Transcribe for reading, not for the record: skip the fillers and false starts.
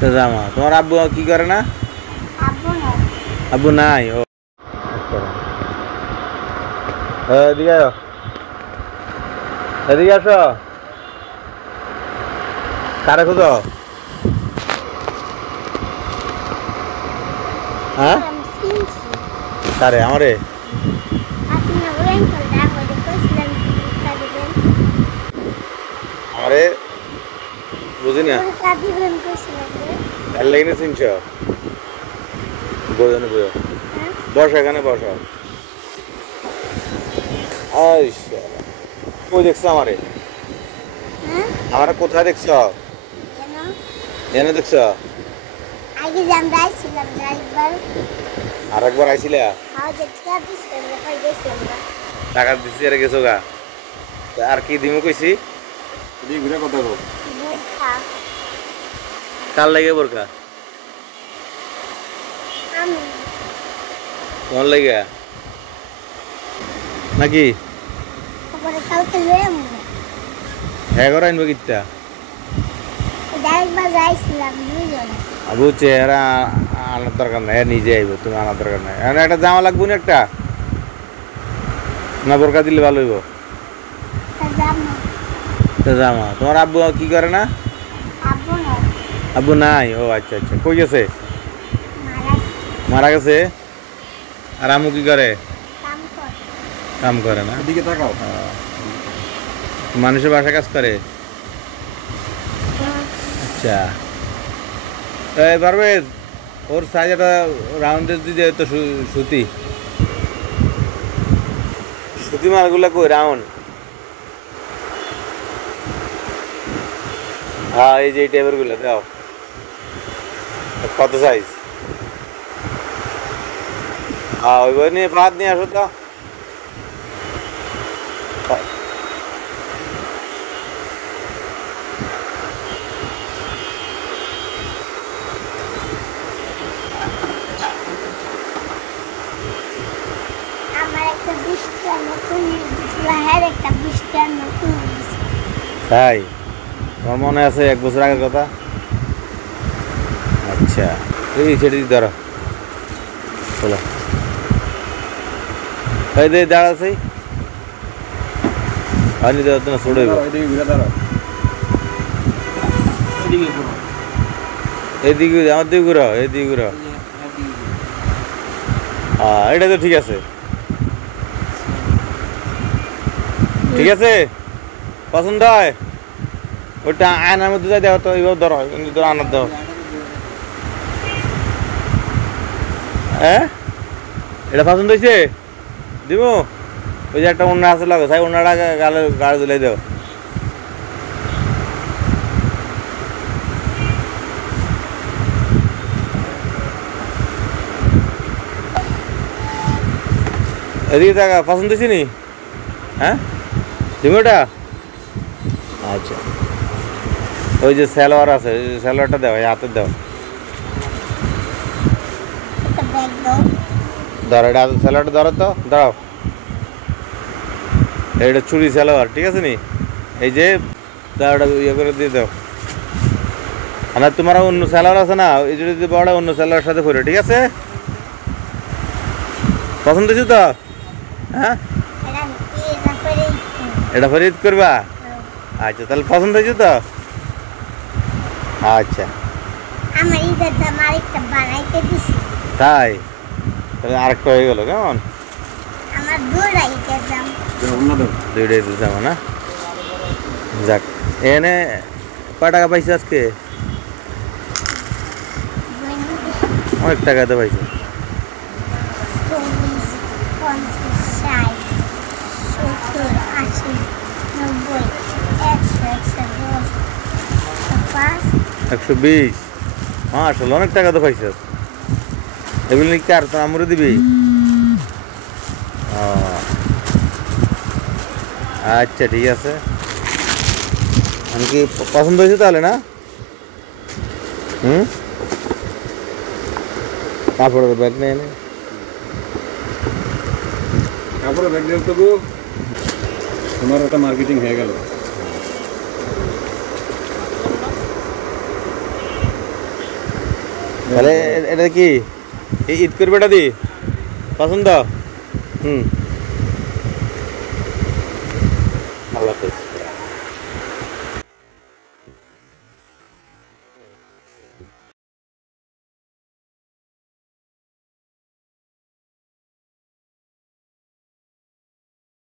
তো জামা তোমার আব্বু কি করে না? আব্বু নাই। ও এদিকে আয়, এদিকে আসো। কারে খুঁজো? হ্যাঁ কারে? আমারে? আমারে বুঝি না এর লাইনে চিনছ? বইজনে বইও, বসো এখানে বসো। কই দেখছো আমারে? আমার কোথায় দেখছ? এনে দেখছ? আর একবার আইছিলে? টাকা দিছি আর গেছো গা। আর কি দিমু কইছি? ঘুরে কথা কো। কাল লাগে বোরকা? তোমার লাগে নাকি? হ্যাঁ করে আনবো কিটা? আবু চেহারা আনার দরকার নাই, নিজে আইব, তুমি আনার দরকার নাই। একটা জামা লাগবো না একটা? না বোরকা দিলে ভালো হইব? জামা তোমার আব্বু কি করে না? আব্বু নাই। ও আচ্ছা আচ্ছা, কই গেছে? মারা গেছে। আর আম্মু কি করে? কাম করে না? এদিকে তাকাও। মানুষের বাসায় কাজ করে? আচ্ছা এই পারভেজ, ওর সাইজ একটা রাউন্ডের দিয়ে তো সুতি সুতি মালগুলা কই রাউন্ড? হ্যাঁ এই যে এই টাইপের গুলা দাও। কত সাইজ? হ্যাঁ ওই বই নিয়ে ভাত নিয়ে আসো তো। তাই তোমার মনে আছে 1 বছর আগের কথা? আচ্ছা এই ছেড়ে দিতে ধরো, চলো এই দে দাঁড়াছে হয়নি দেওয়ার জন্য ছড়ে এইদিকে আমার দিকে ঘুরো, এইদিকে ঘুরো। এটা তো ঠিক আছে, ঠিক আছে পছন্দ হয়। ওইটা আয়নার মধ্যে যাই দেওয়া তো এইভাবে ধরো, ধরো আনার দাও। হ্যাঁ এটা পছন্দ হয়েছে? দিব ওই যে একটা অন্য আছে লাগে সাই অন্যটা গালে গাড়ি দিলে দাও। এদিকে দেখা পছন্দ হয়েছে নি? হ্যাঁ দিব ওটা। আচ্ছা ওই যে সালোয়ার আছে, ওই সালোয়ারটা দাও, এই হাতের দাও। ধরো এটা সালোয়ারটা ধরো তো, দাঁড়াও। এটা চুরি সালোয়ার, ঠিক আছে নি? এই যে দাঁড়াটা ইয়ে করে দিয়ে দাও। আর তোমার অন্য সালোয়ার আছে না, এই যদি বড় অন্য সালোয়ারের সাথে পরে, ঠিক আছে? পছন্দ হয়েছে তো? হ্যাঁ এটা পরে ঈদ করবা? আচ্ছা তাহলে পছন্দ হয়েছে তো? আচ্ছা তাই তাহলে আরেকটা হয়ে গেল কেমন? দুইটাই দিতাম না। যাক এনে কয় টাকা পাইছে আজকে? অনেক টাকা তো পাইছে। একশো 20। আসলে অনেক টাকা তো পাইছে। এগুলি কি আর তোর আমরে দিবি? আচ্ছা ঠিক আছে, আমি কি পছন্দ হয়েছে তাহলে না? কাপড়ের ব্যাগ নেই এনে, কাপড়ের ব্যাগ দিয়ে তবু তোমার একটা মার্কেটিং হয়ে গেল। তাহলে এটা কি ঈদ করবে এটা দি পছন্দ? হুম, আল্লাহ হাফেজ।